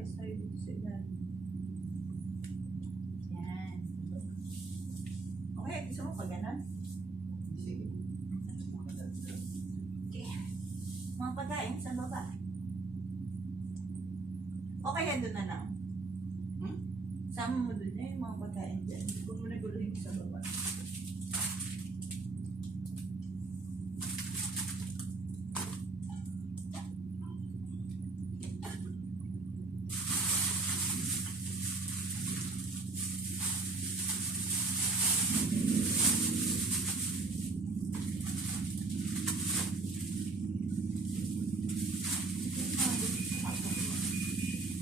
ayos tayo dito sa ilalim. Yan. Okay, gusto mo pa ganun? Sige. Okay. Mga pagkain sa baba. Okay, yan doon na lang. Sama mo doon yung mga pagkain dyan. Huwag mo na guluhin sa baba.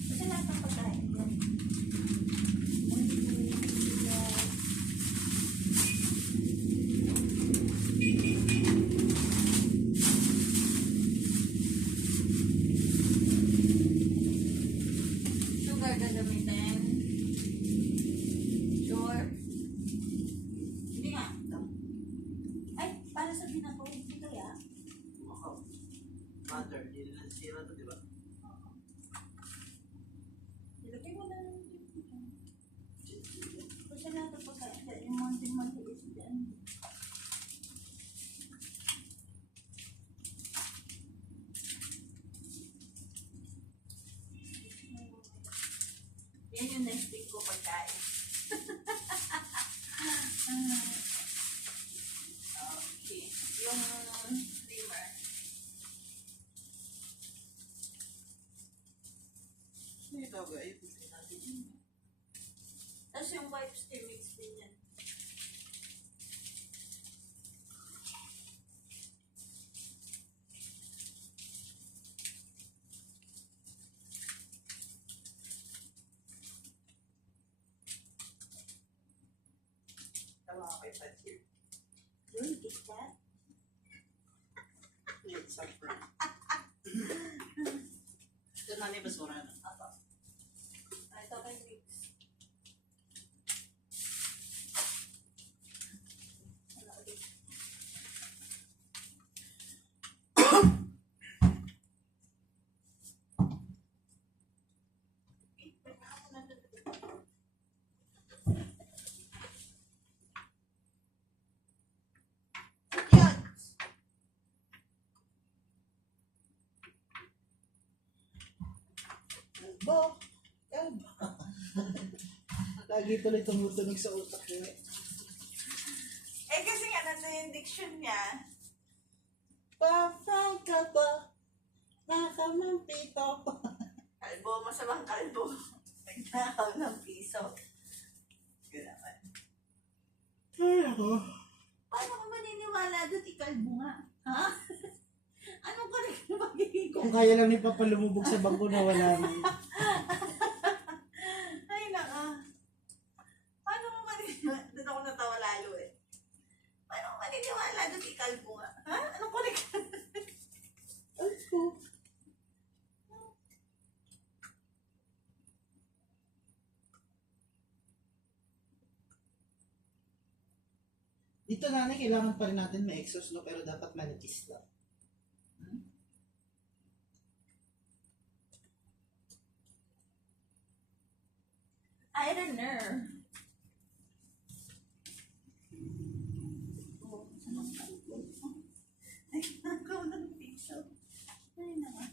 Kasi lahat ng pagkain dyan. Sugar gagamitin. Sure. Hindi nga. Ay, para sa binako. Hindi kaya? Butter, hindi na sira to, di ba? Ilagay mo na lang dito. Kasi lahat ng pagkain dyan, yung manting-mantiis dyan. Yan yung next week ko pagkain. Okay. Yung steamer. Hindi tawag ay pwede natin yun. Tapos yung wipes mix din yan. Tama ka kay Pat here. Yun, KitKat. It's saffron. Ito na ni basura na. Apo. Ito kay mix. Ano ulit? Yan! Kalbo! Kalbo! Lagi tuloy tumutunog sa utak ko eh. Eh kasi nga nandun yung diction niya. Pa-fry ka ba? Nakamampito pa. Kalbo, masamang kalbo. Nagnakaw ng piso. Ganaman. Ay ako. Paano ka maniniwala doon ikalbo nga? Ha? Anong correct na magiging Kung kaya lang ni Papa lumubog sa bangko na wala na. Ay, naka. Paano mo maniniwala? Doon ako natawa lalo eh. Paano mo maniniwala doon ikalbo nga? Ha? Anong correct? Ay ko. Dito nanay, kailangan pa rin natin may exhaust no, pero dapat manipis lang. I don't know. Oh, samang kalbo. Ay, nakaw ng piso. Ay, naka.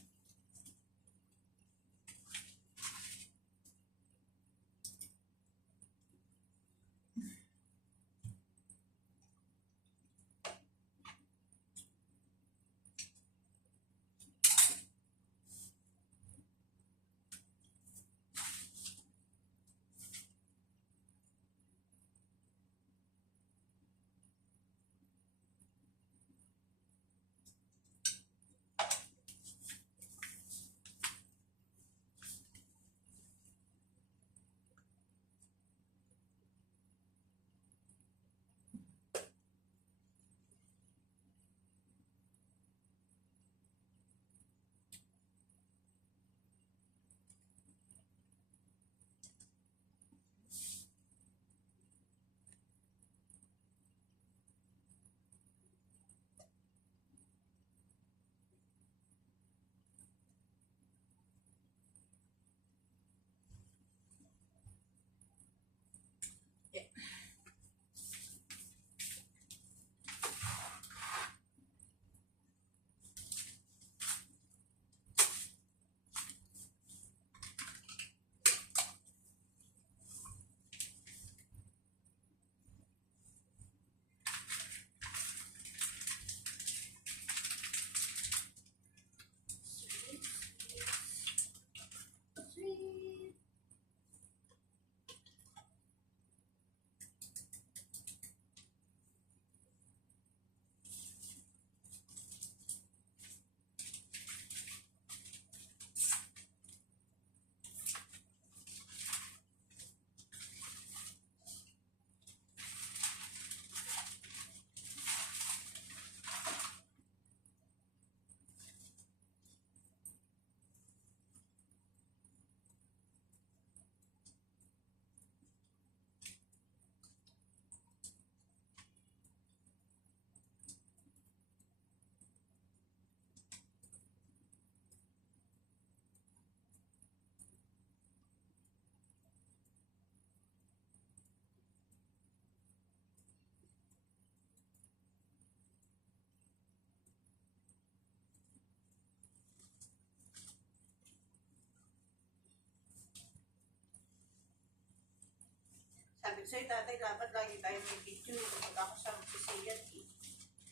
Sabi ko sa'yo, tatay, dapat lagi tayo may picture. Kapag ako sa pisiyat,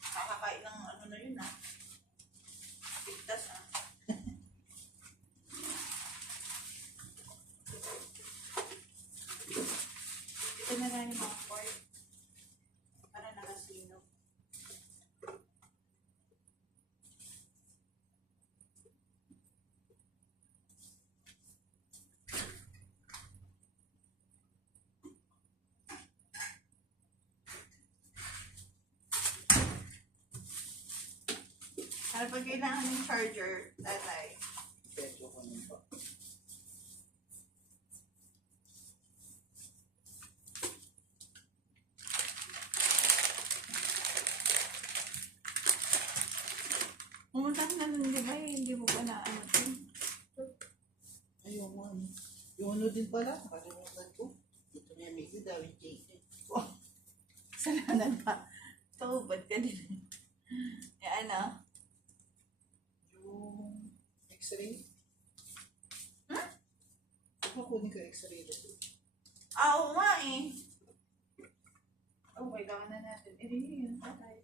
kakakain ng ano na yun, Pigtas, Ito na lang yung mga pork. Para nakasino. Para pag kailangan ng charger, tatay. Pedyo ko nun pa. Pumunta ka na nun, di ba? Hindi mo pa na ano ito. Ayun mo. Yung ano din pala, nakalimutan ko. Dito na yung mixi, dawin cake. Salanan pa. Ito, ba't ka din? Yan, Yung x-ray. Hmm? Kukunin ko x-ray dito. Oo nga eh. Oh, kailangan na natin. Yun, tatay.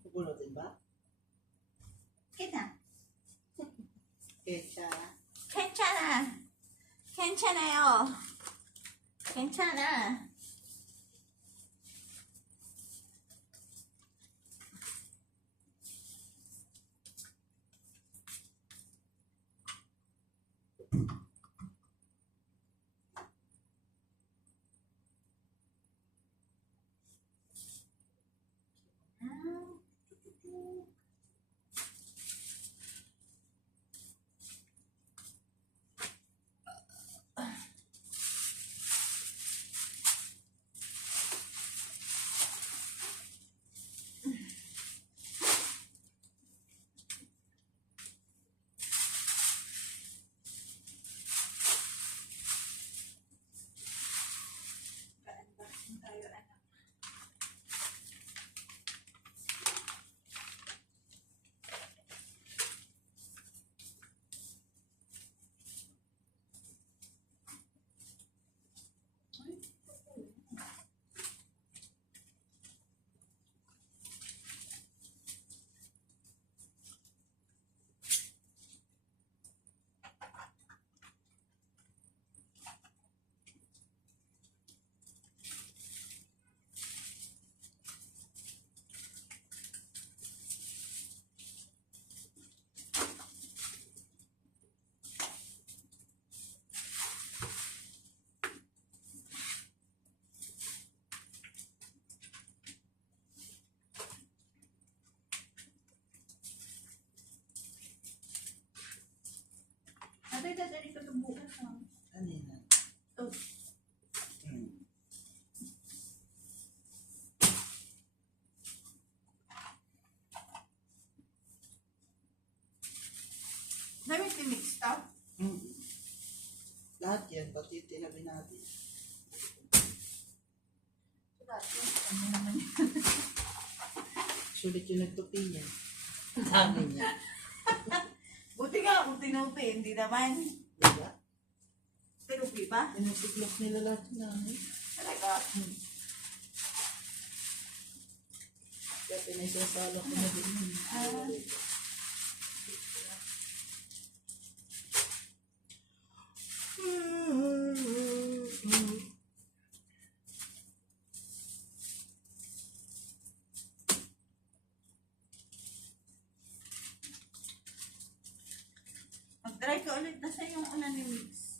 Pupunutin ba? Kita. Kecha. 괜찮아. 괜찮아요. 괜찮아. Tayo, anak. Tatay, dadali ko ito bukas. Ano yun? Ito. Dami timix stuff. Lahat yan, pati tinabi natin. Ano naman yun? Sulit yung nagtupi niya. Ang dami niya. Buti nga kung tinupi, hindi naman. Diba? Tinupi ba? Inasiklop nila lahat namin. Talaga? Kaya pinagsasala ko na din yun. Mag-try ka ulit. Nasa yung ulan ni Mix?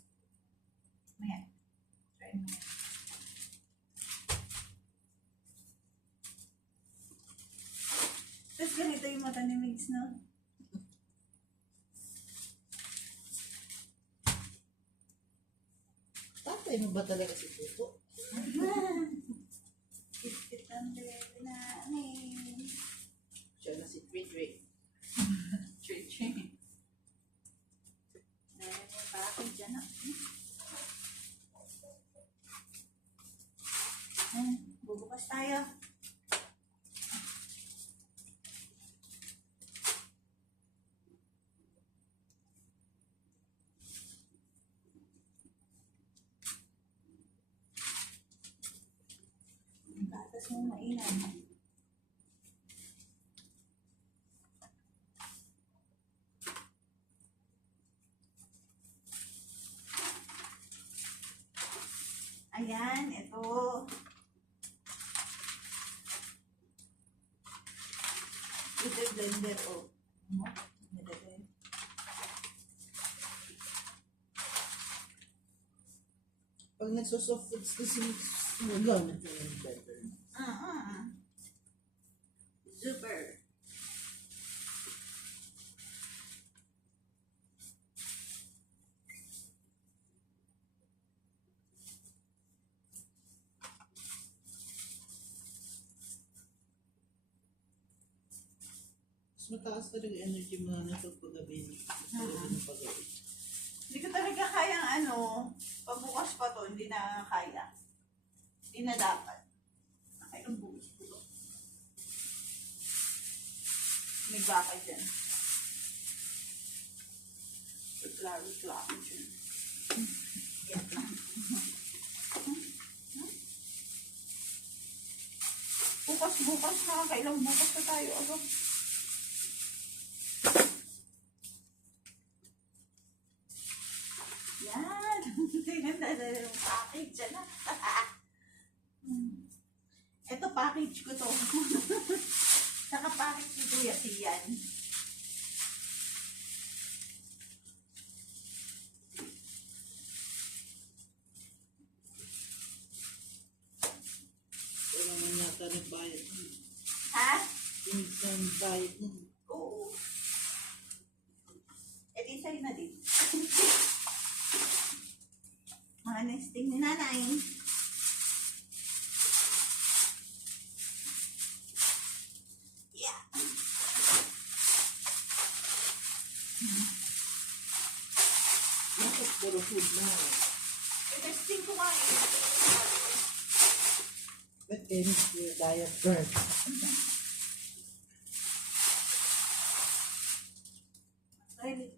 Maya. Try mo yan. Tapos ganito yung mata ni Mix, no? Tatay mo ba talaga si Tuto? Kit-kit ang bebe namin. Siya na si Twitwick. Chui-chui. Meron yung bakit dyan, ah. Bubukas tayo. Gatas mo mainan. Ayan, ito. Ito yung blender, oh. Nilagay. Pag nagsosoft foods kasi gamit mo yung blender. Super. Mas mataas talaga energy mo na ito pag-gabi. Ng pag-gabi. Hindi ko talaga kayang pagbukas pa to, hindi na kaya. Hindi na dapat. Nakailang bukas ko to. May baka dyan. Reklaro dyan. Yan lang. Bukas na. Kailang bukas na tayo. Yan. Tingnan na yung package. Yan na. Ito package ko to. Naka-package ni Kuya Tian. Wala naman yata nagbayad. Ha? Yung nagbayad mo. Oo. E di sa'yo na din. Mga nesting ni nanay. Yeah. Bakit puro food na? I-testing ko nga But then, your diet bird. Really?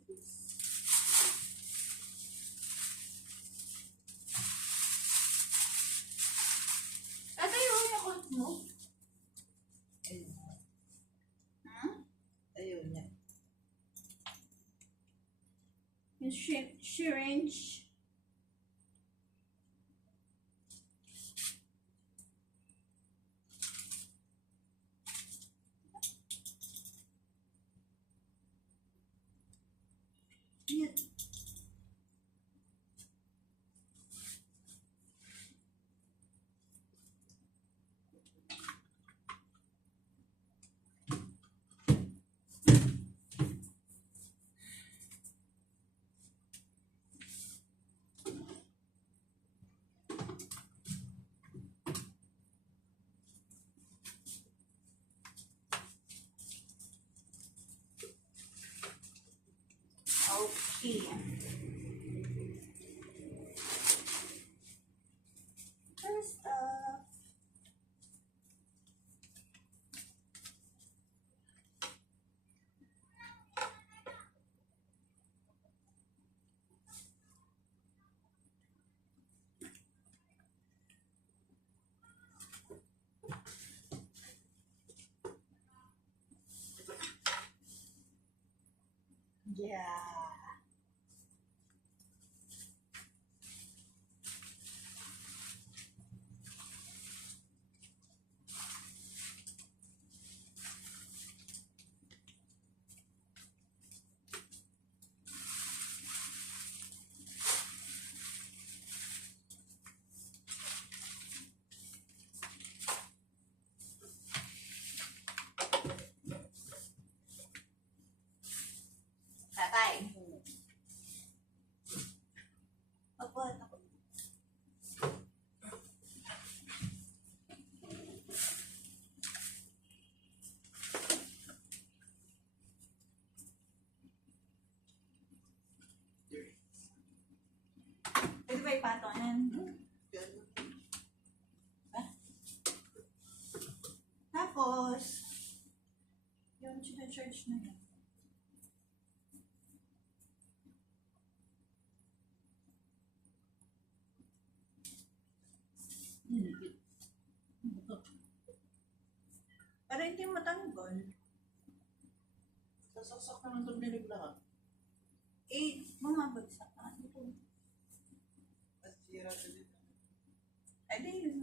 Tatayo yung account mo? Ayun. Hmm? Ayun niya. Yung syringe. Yan. Yeah. Tatay. Opo, ako. Pwede ba ipatonan? Tapos, yun, sinacharge na yun. Para hindi matanggal. Sasaksak naman itong bilig lahat. Eh, bumabagsak ka. Ito. At sira ka dito. Ay, di yun.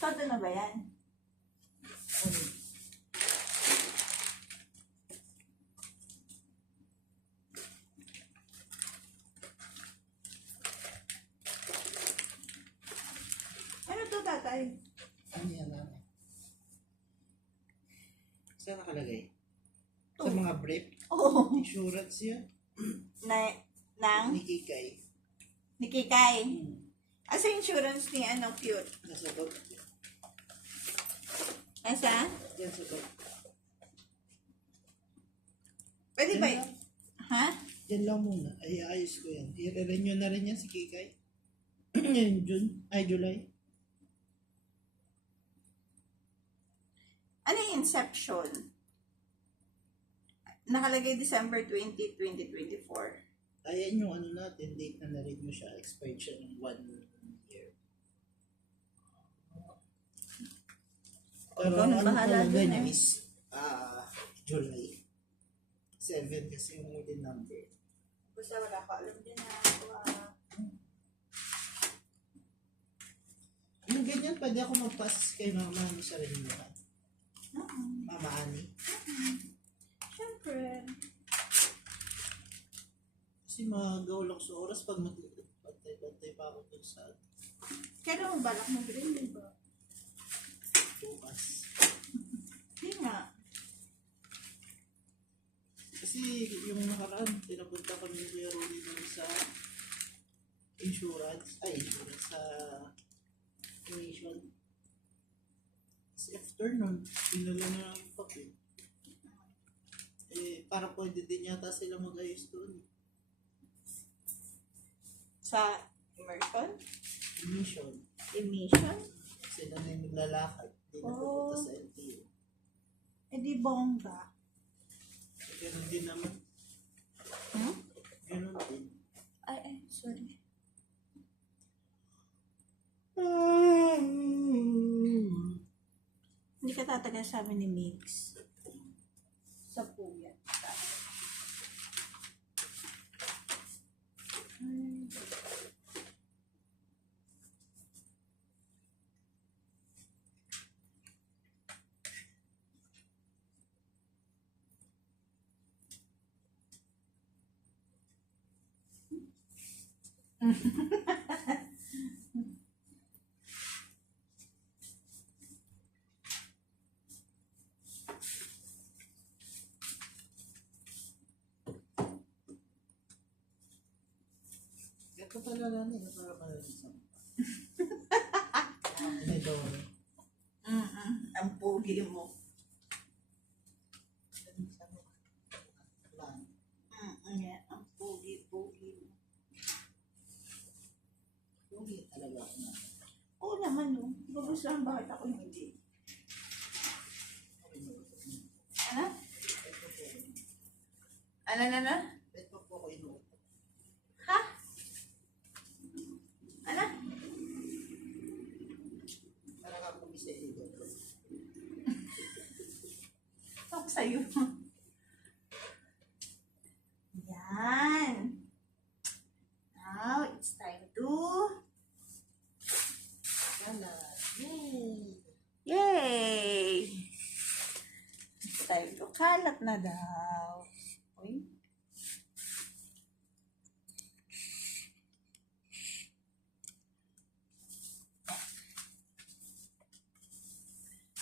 Todo na ba yan? Ano to, tatay? Ano yan namin? Saan nakalagay? To. Sa mga brief? Oo. Insurance yan? Nang? Ni Kikay. Ni Kikay. Asa insurance ni ano, cute? Nasa bag. Asa? Yan sa bag. Pwede ba? Yan lang. Ha? Yan lang muna. Ay, ayos ko yan. I-renew na rin yan si Kikay. Ngayon, June. Ay, July. Ano yung inception? Nakalagay December 20, 2024. Ayan yung ano natin, date na na-renew siya. Expired siya ng 1 year. Pero Ikaw na ano bahala talaga dun niya eh. is July. 7 kasi yung within number. Basta wala ko alam din na. Yung ganyan, pwede ako mag-pass kay Mama Ani sa renewal. Mama Ani. Siyempre. Kasi magaw lang sa oras pag bantay pa ako dun sa Kailan mo balak mo rin, di ba? bukas. Hindi nga. Kasi yung nakaraan, pinapunta kami ni Kuya Rolly dun sa insurance, sa commission. Kasi after nun, pinala na yung papel. Eh, para pwede din yata sila mag-ayos doon. Sa immersion? Commission. Emission? Sila na yung naglalakad. Hindi na Oh. pupunta sa LTO. Eh di bongga. Ganun din naman. Hmm? Ganun din. Ay, sorry. Hindi ka tatagal sa amin ni Mix. Sa puyat. Ito pala namin. Para pala sa Hedore. Ang pugi mo. Yeah, ang pugi-pugi mo. Pugi talaga ako na. Oo naman, no. Bagustuhan bakit ako hindi. Ano? Ano? Ito po ko inuutot. Ha? sa'yo. Yan. Now, it's time to... Yay! It's time to kalat na daw. Uy.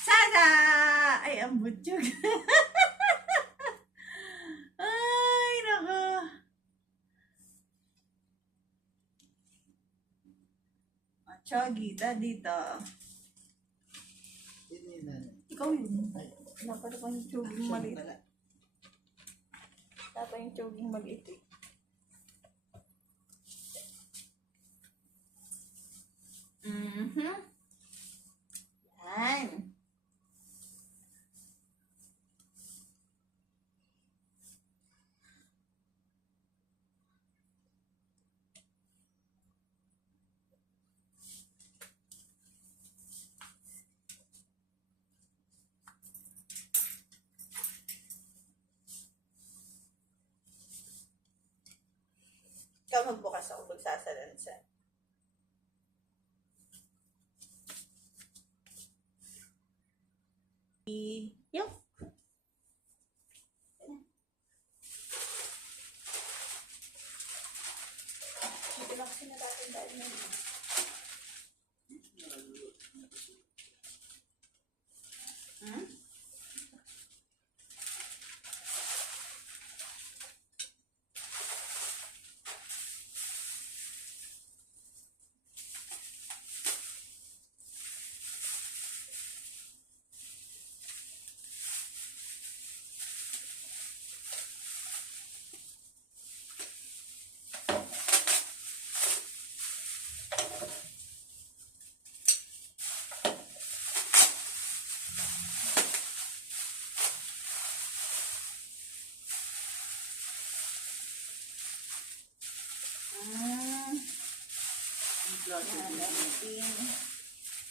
Tada! Ay, ang butyog. Ay, nako. Chogi, dito. Sino yun na? Ikaw yun. Ay, Dapat pa yung choging siya maliit. pala. Dapat yung choging maliit eh. Mhm. Yan. Ikaw magbukas ako magsasalansan. Yung. Hindi lang kasi natatandaan mo. Hmm?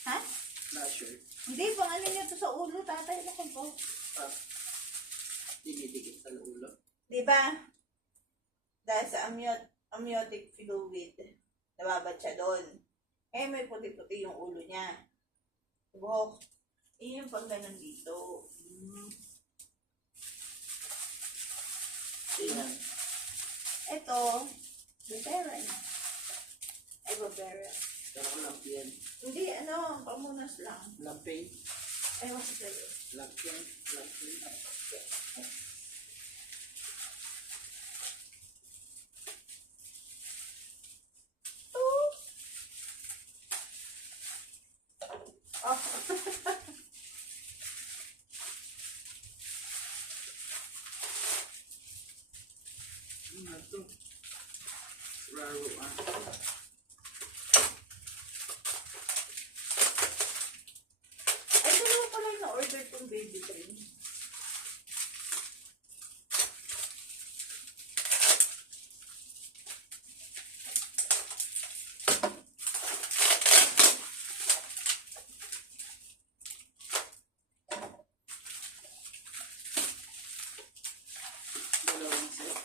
Ha? Flasher. Hindi, pangalan niya to sa ulo, tatay. Ano ko po? Dinidikit sa ulo. Diba? Dahil sa amniotic fluid, nababad siya doon. Eh, may puti-puti yung ulo niya. Buhok. Yun yung pang ganun dito. Ayan. Ito, Bavarian. Ay, Bavarian. Pero lampian. Hindi, ano, pamunas lang. Lampay. Ay, mas sa'yo. Lampian. Lampian. Oh. Ano to? Raro Ay, dalawa pala yung na-order kong baby cream. Dalawang set.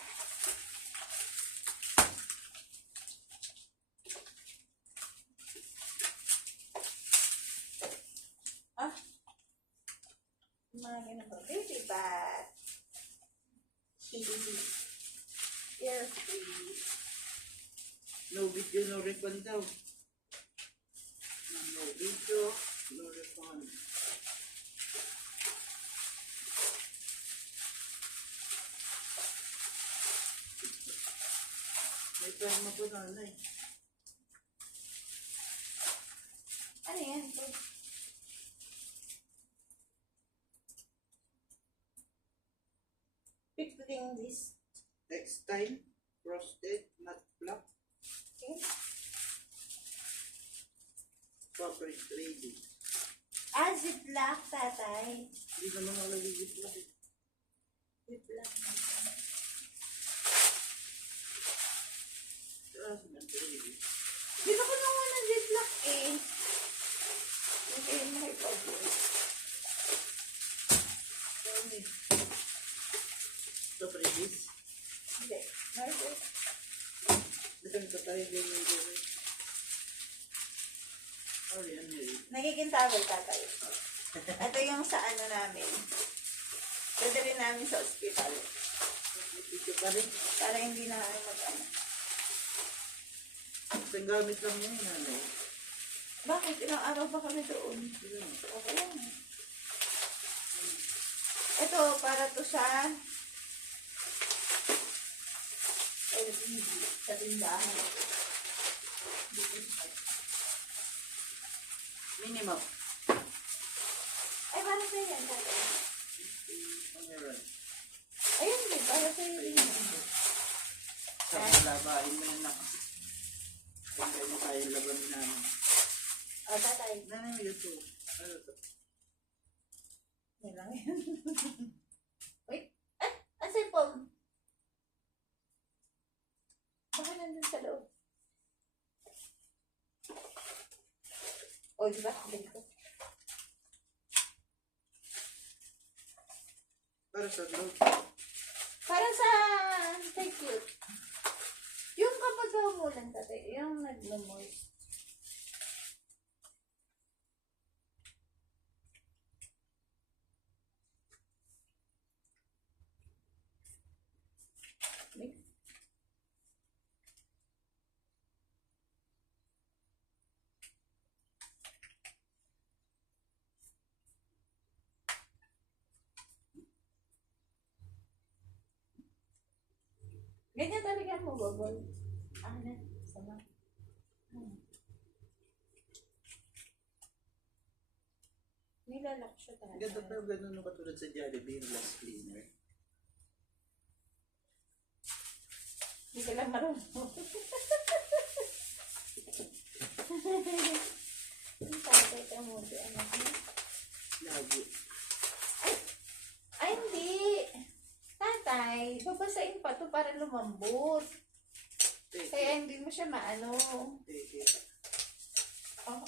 Ah. Mga ganun ba? Baby bath. Carefree. No video, no refund daw. No video, no refund. May perma po na eh. Ano yan? Picturing this. Textile, frosted, matte black, Okay. proper trading. As it black, tatay. Hindi naman ako nagigit black eh. With black naman. Taas na trading. Dito ko naman ng ziplock eh. Okay, makipag-work. Sorry. tayo ganyan gawin. Oh, yan yun. Nagiging towel, tatay. Ito yung sa ano namin. Dadalhin namin sa ospital. Ito pa rin. Para hindi na kami mag-ano. Isang gamit lang yun, nanay. Bakit? Ilang araw pa kami doon? Okay lang. Ito, para to sa LPG, sa tindahan. Dito sa Minimum. ay, para sa yan, tatay. Meron. Ayun din, para sa yan. Sa malabahin mo yun na. Kaya mo tayo laban namin. O, tatay. Nanay, ito. Ano to? Yan lang yan. Wait. Ang cellphone. Baka nandun sa loob. O, diba? Dali ko. Para sa loob. Para sa thank you. Yung kapag mo lang, tatay. Yung naglamoy. Mix. Ganyan talaga mo, Bobol. Ano? Sama. Nilalak siya talaga. Ganda pa yung ganun katulad sa Jollibee, yung glass cleaner. Hindi ka lang marunong. Ang tatay ka mo, di anak mo. Lagi. Ay, hindi. Tatay, babasain pa to para lumambot. Kaya hindi mo siya maano. Oh.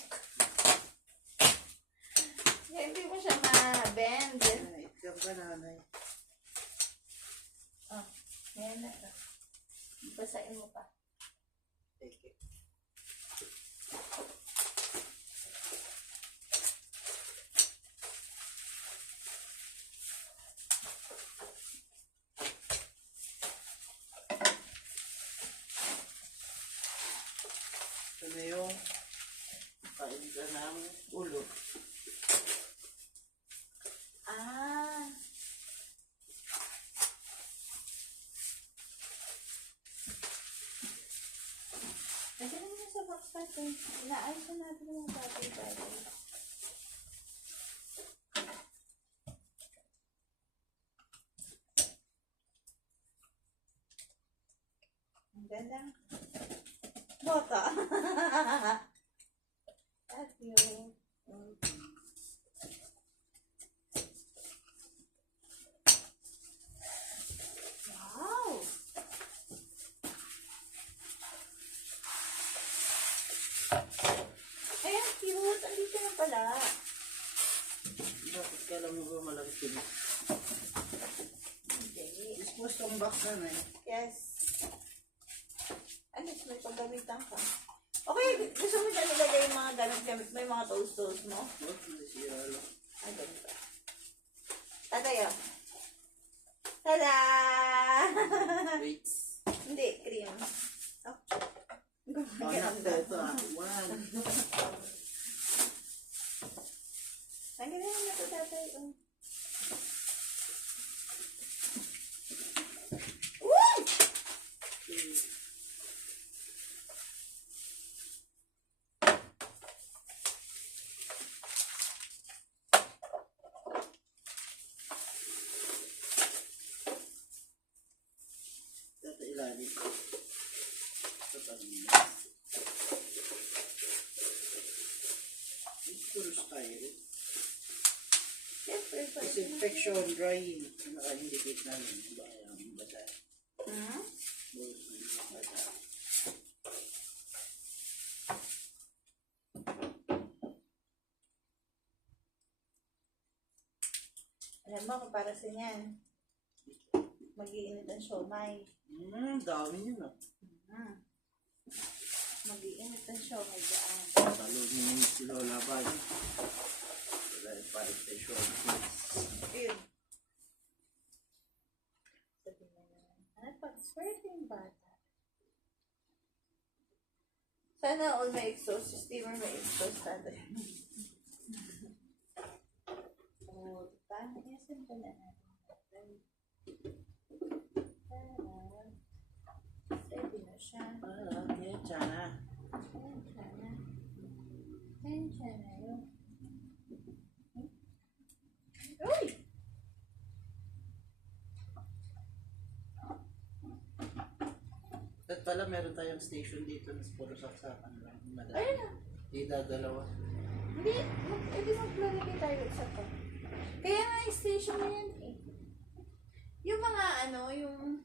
Kaya hindi mo siya ma-bend. Ay, ikaw ka nanay. Oh, yan na. Basain mo pa. Teke. Ito na yung kain ka ng ulo. Ah. Nandiyan naman sa box natin. Inaayos na natin yung bagay-bagay. Ang ganda. Bota. Thank you. Wow! Ay, ang cute. Andito na pala. Bakit ka lang mo ba malaki sila? Hindi. Dispose tong box na eh. Yes. Alis, may paggamitan ka. Okay, gusto mo dyan ilagay yung mga gamit-gamit mo, yung mga toast-toast mo? What is yellow? Ay, ganito. Tatay, oh. Tada! Wait. Hindi, cream. Oh. Anak na ito ah. One. Tanggalin mo na ito, tatay. Oh. Woo! Two. Ito ilalim. Ito kanina. Ito puro styrofoam. Siyempre, pa. Disinfection, drying. Naka-indicate namin. Ba yung basa. Hmm? Basa. Alam mo kung para sa yan. Mag-iinit ang siomay. Dami yun ah. Hmm. Mag-iinit ang show may daan. Talunin si Lola ba? Wala yung palpitation. Ayun. Sabi na naman, pag-swerte yung bata. Sana all may exhaust. Si steamer may exhaust natin. Oh, diba? Iasan pa na natin. Ready na siya. Okay, Chana. Tensya na yun. Uy! At pala meron tayong station dito na puro saksakan lang. Ayun na. Di dadalawa. Hindi maglalagay tayo sa to. Kaya nga yung station na yan eh. Yung mga yung...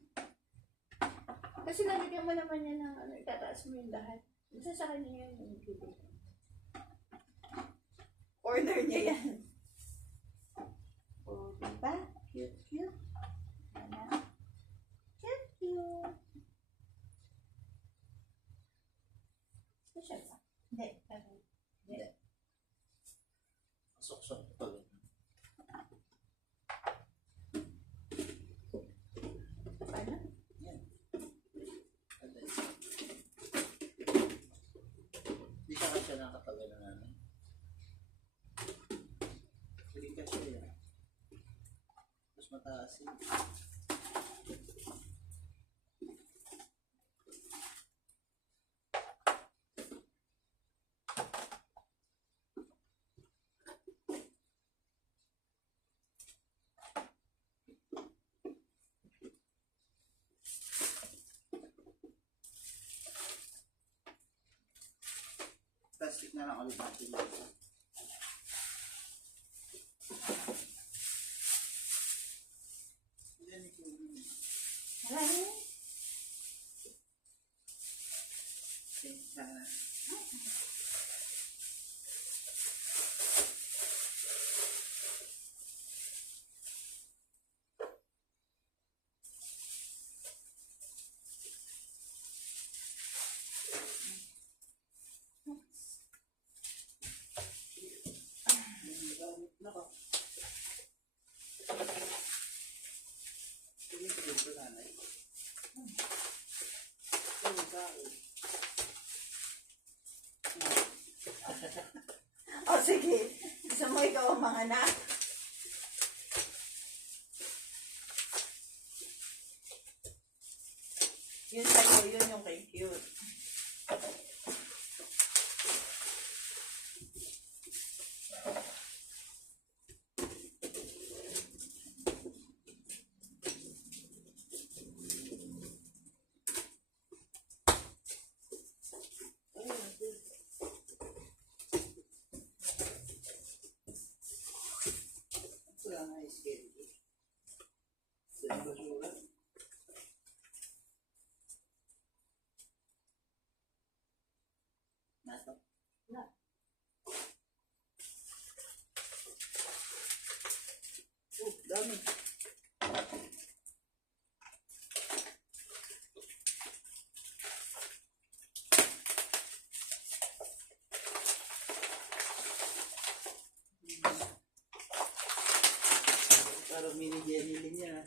Kasi nalagyan mo naman yan ng itataas mo yung lahat. Isa sa kanya yun yung bibig. Order niya yan. O, diba? Cute, cute. Ano? Cute, cute. Special ba? Hindi. Hindi. Sok-sok pa rin. Paano? Yan. Di siya kasi nakatagal na namin. Hindi kasi yan. Mas mataas yun. Plastic na lang ulit natin dito. Yan ito. Marami. Okay, sana. Nako. Sige, sige po nanay. Sige, kain. O, sige. Gusto mo ikaw ang mga anak? Yun sa'yo, yun yung kay cute. Wala nga schedule. Saan ba siya? Nasa? Na. Dami. Parang mini Jenny niya.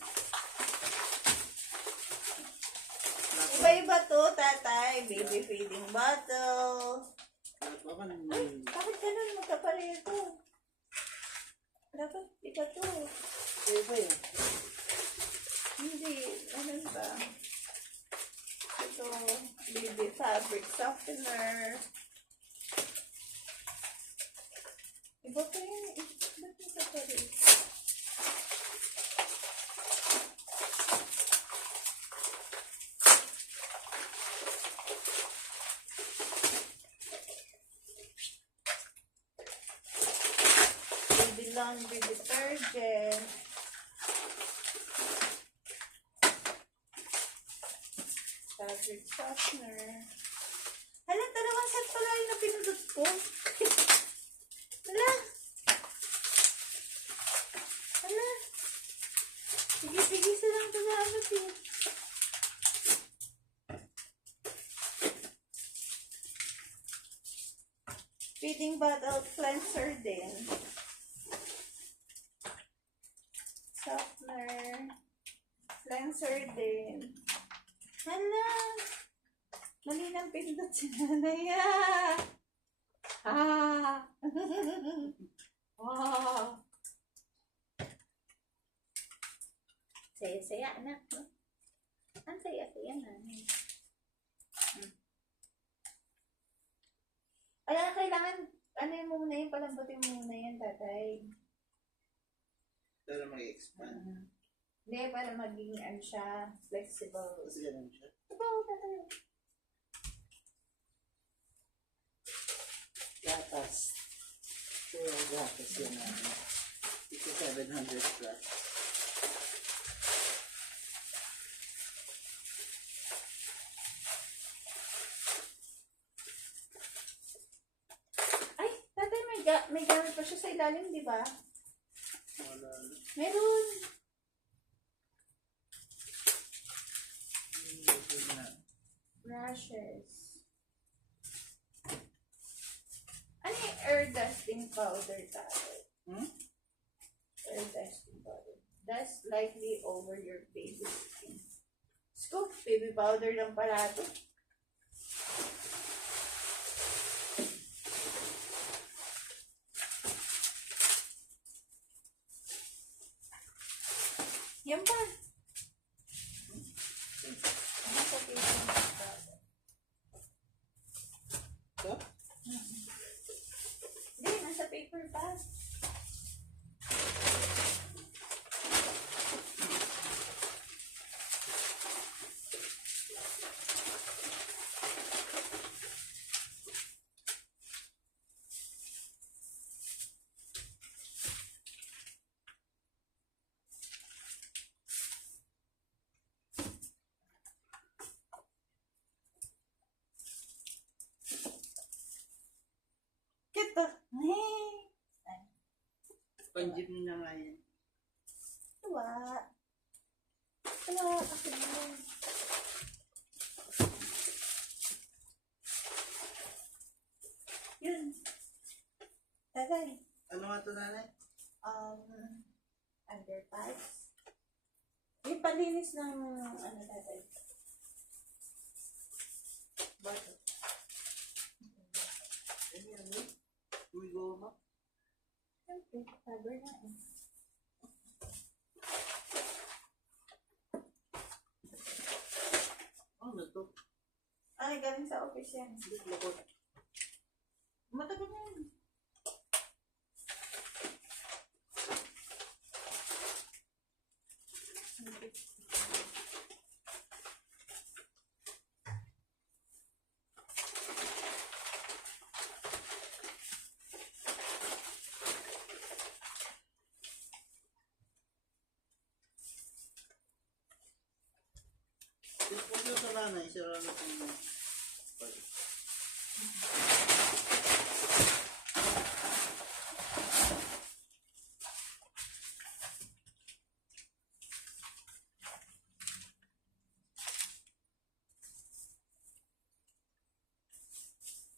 Iba-iba to, tatay. Baby feeding bottle. Bakit Bakit ganun? Magkapareho. Dapat iba to. iba yun? Hindi. Ano ba? Ito. Baby fabric softener. Iba pa yun. Ba't magkapareho? Laundry detergent. Fabric softener. Hala, dalawang set pala yung na pinundot ko. Hala. Hala. Sige, silang talagot eh. Feeding bottle cleanser din. Softener. Cleanser din. Hala! Mali ng pindot si nanay. Ah! Wow! Saya-saya, anak. Ang saya-saya, nanay. Kaya kailangan, ano yung muna yun, palambutin mo muna yan, tatay. Para mag-expand. Hindi, para maging, ano siya, flexible. Kasi ganun siya. Ito, tatay. Gatas. Sure, gatas yan na. Ito 700 plus. Ay, tatay, may gamit pa siya sa ilalim, di ba? Wala. Meron. Brushes. Ano yung air dusting powder, tatay? Hmm? Air dusting powder. Dust lightly over your baby's skin. Scoop, baby powder lang pala ito. Yan pa. Nasa paper powder. Ito? Hindi, nasa paper pa. Kito. Panjip mo na nga yan. Tuwa. Tuwa. Ako yun. Yun. Tatay. Ano nga ito, nanay? Underpants. Yung palinis ng, ano, tatay. Bato. Ano yan, eh? Uy, goma. Okay, cover na eh. Ano to? Ay, galing sa office yan. Lakot. Matagal na yun. Huwag yung sa nanay, sira na itong...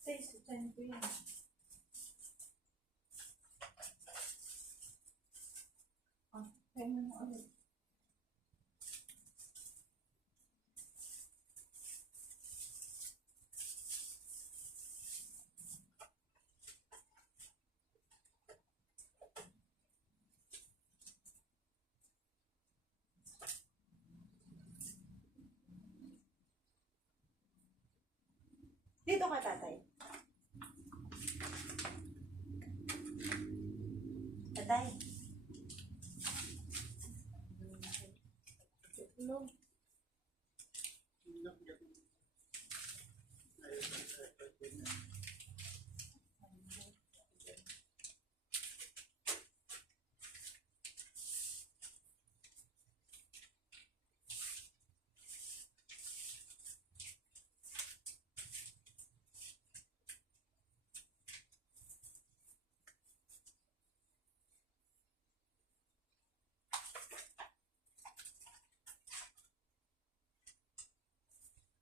Say, sutan ko yan. Kaya mo na ulit. Dito ka, tatay. Tatay. Tulog.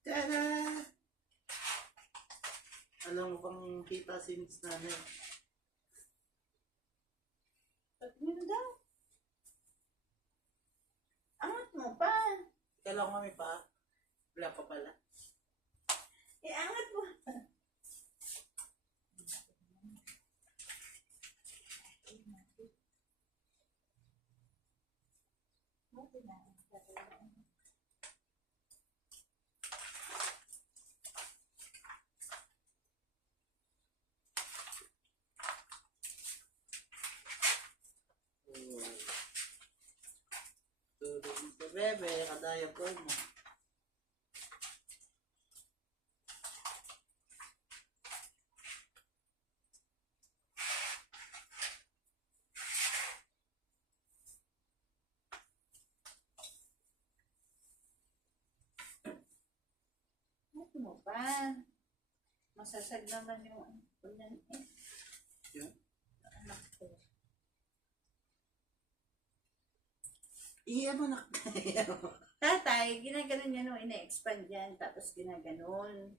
Tada! Ano kita si Miss Nanay. Sabi mo daw. Angat mo pa. Kailangan kami pa. Wala pa pala. Angat mo. Oh. Tulog mo sa bebe, kadaya ko mo. Angat mo pa. Masasag naman yung ano yan eh. Yan. Anak ko. Iya mo na. Tatay, ginaganon niya nung ina-expand yan, tapos ginaganon.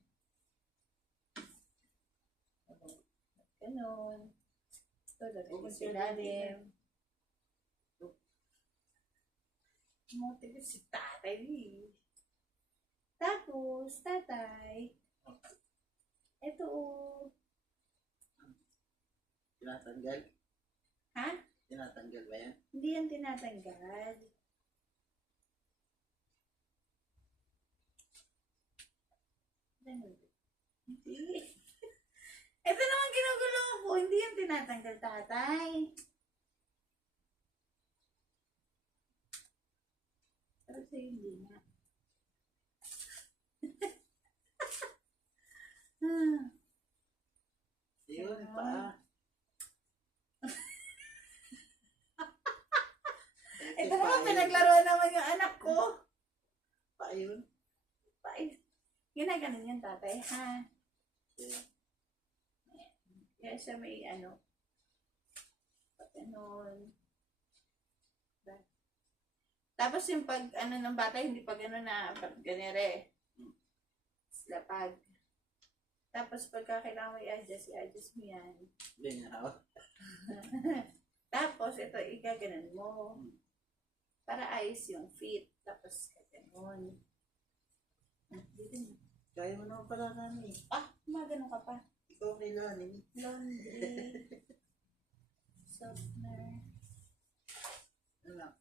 Ganon. Ito, lagay ko sa ilalim. Muti ko si tatay. Tapos, tatay, ito oh. Tinatanggal? Ha? Tinatanggal ba yan? Hindi yan tinatanggal. Hindi. Ito naman ginugulo ko. Hindi yan tinatanggal, tatay. Pero sa'yo hindi nga. Yun, pa. Ito naman, pinaglaruan naman yung anak ko. Pa yun. Ginaganon yan, tatay, ha? Yeah. Kaya siya may ano. Ganon. Tapos yung pag ano ng bata, hindi pa gano'n na pag ganire. Lapag. Tapos pagka kailangan mo i-adjust mo yan. Ganyan ako. Tapos ito, igaganon mo. Para ayos yung fit. Tapos gano'n. Kaya mo naman pala namin. Gumagano ka pa. Ikaw kailangan. Laundry. Softener. Ano?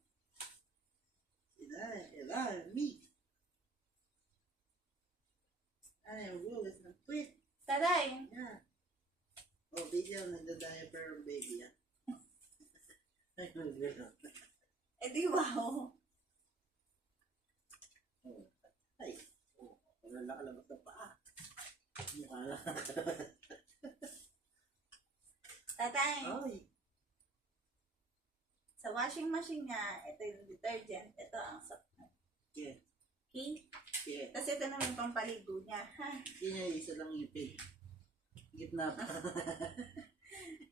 Kailangan. Me. Ano yung gulis ng tweet? Taday! Yeah. Oh, video, nagda-diaper ang baby yan. Ay, gano'n. Eh di wow. Ay. Oh, wala nakalabas na paa. Mukha lang. Tatay, Ay. sa washing machine niya, ito yung detergent, ito ang softener. Yeah. Okay? Yeah. Tapos ito naman yung pampaligo niya. Ha? Hindi niya isa lang ipin. Gitna pa.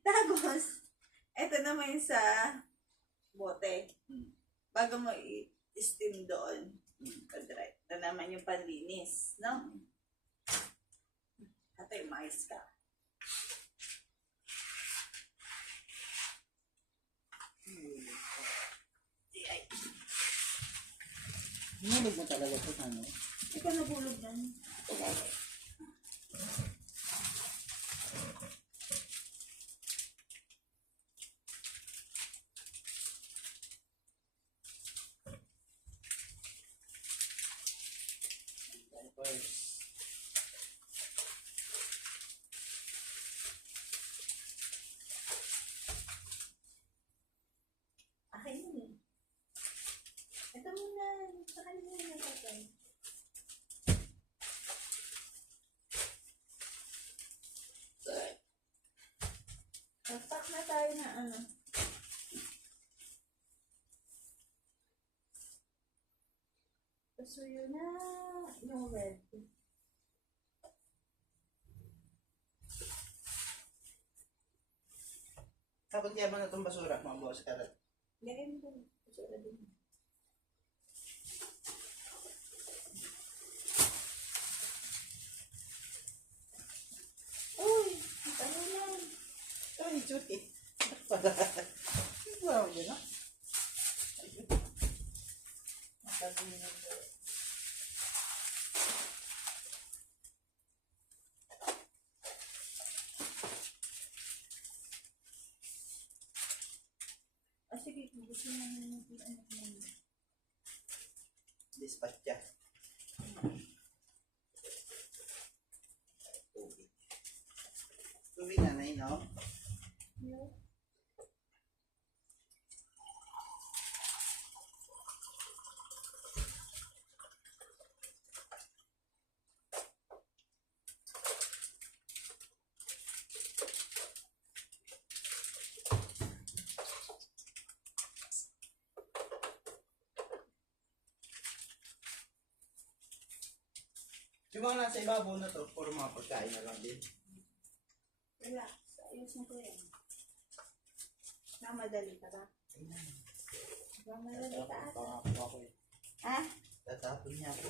Tapos, ito naman yung sa bote. Bago mo i-steam doon. Pag-dry. Ito naman yung panlinis. No? Ito yung mais ka. Hinulog mo talaga ito, ano? Ikaw nabulog yan. Akin yun eh. Ito muna. Sa kanya muna natin. Nagpack na tayo na ano. Pasuyo na yung red. Kapag kaya ba na itong basura, mga boss, karat? Lagay mo din. Pasuyo din. Uy! Ano yan? Ay, Judy. Wow, yun ah. Matabi na ito. Ah, sige, kung gusto mo ano mo. Dispatch siya. Tubig. Tubig nanay, no? Yeah. Yung mga nasa ibabaw na to, puro mga pagkain na lang din. Relax. Ayusin ko yan. Namadali ka ba? Namadali ka ata. Pangako ako eh. Ha? Tatapon niya ako.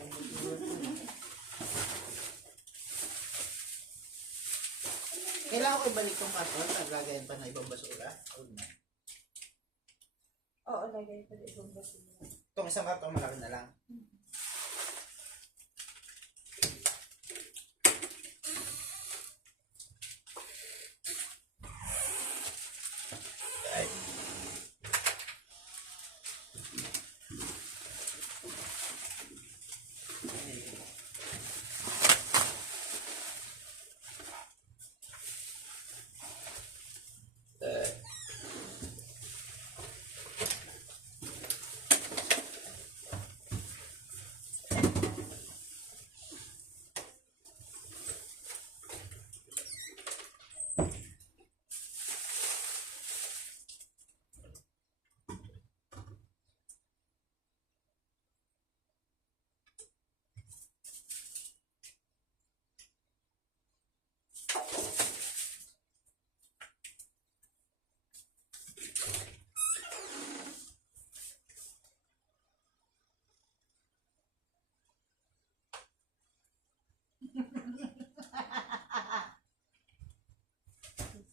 Kailangan ko ibalik tong karton, naglagayan pa ng ibang basura. Huwag na. Oo, lagay ko din itong basura. Itong isang karton malaki na lang. Ay.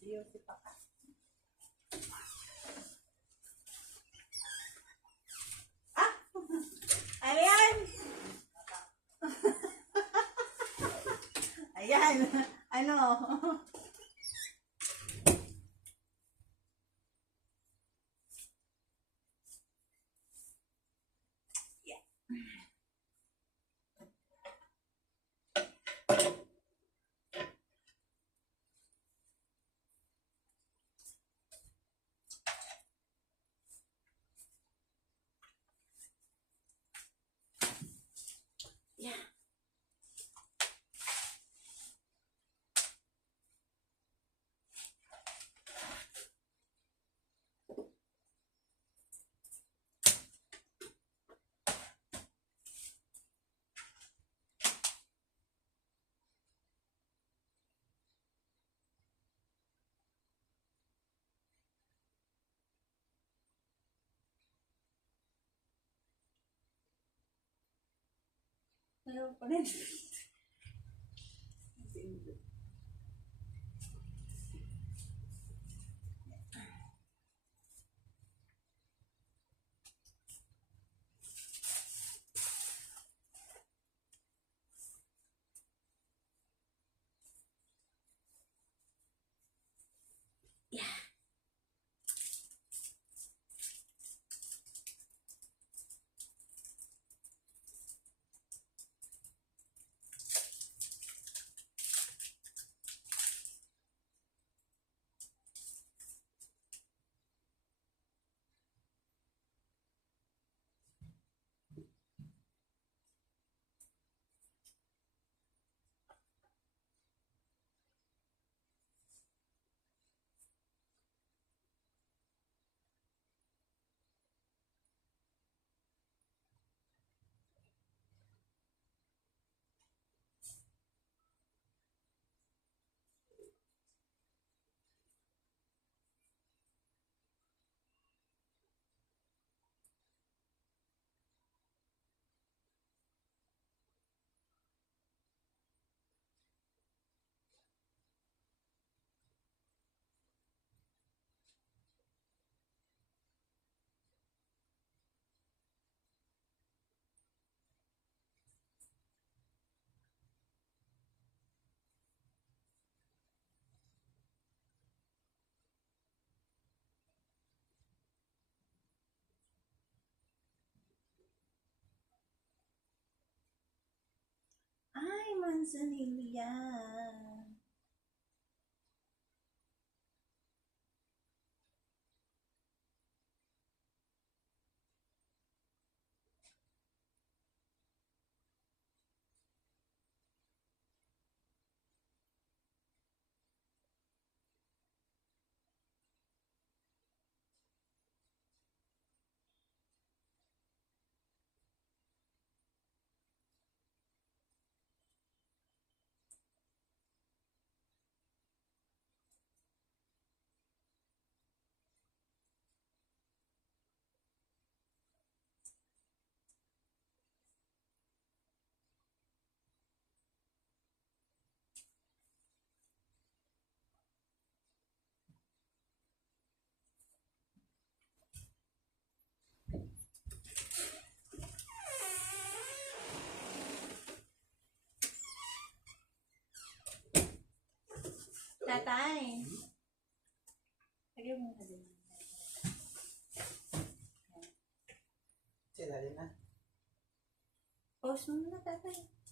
Seryoso pa ka. Ah! Ayan! Ayan! Ano? Yeah. Yeah. Meron pa rin. Manzanilla. Tatay. Lagyan mo na din. Sila rin na. Pause mo na, tatay.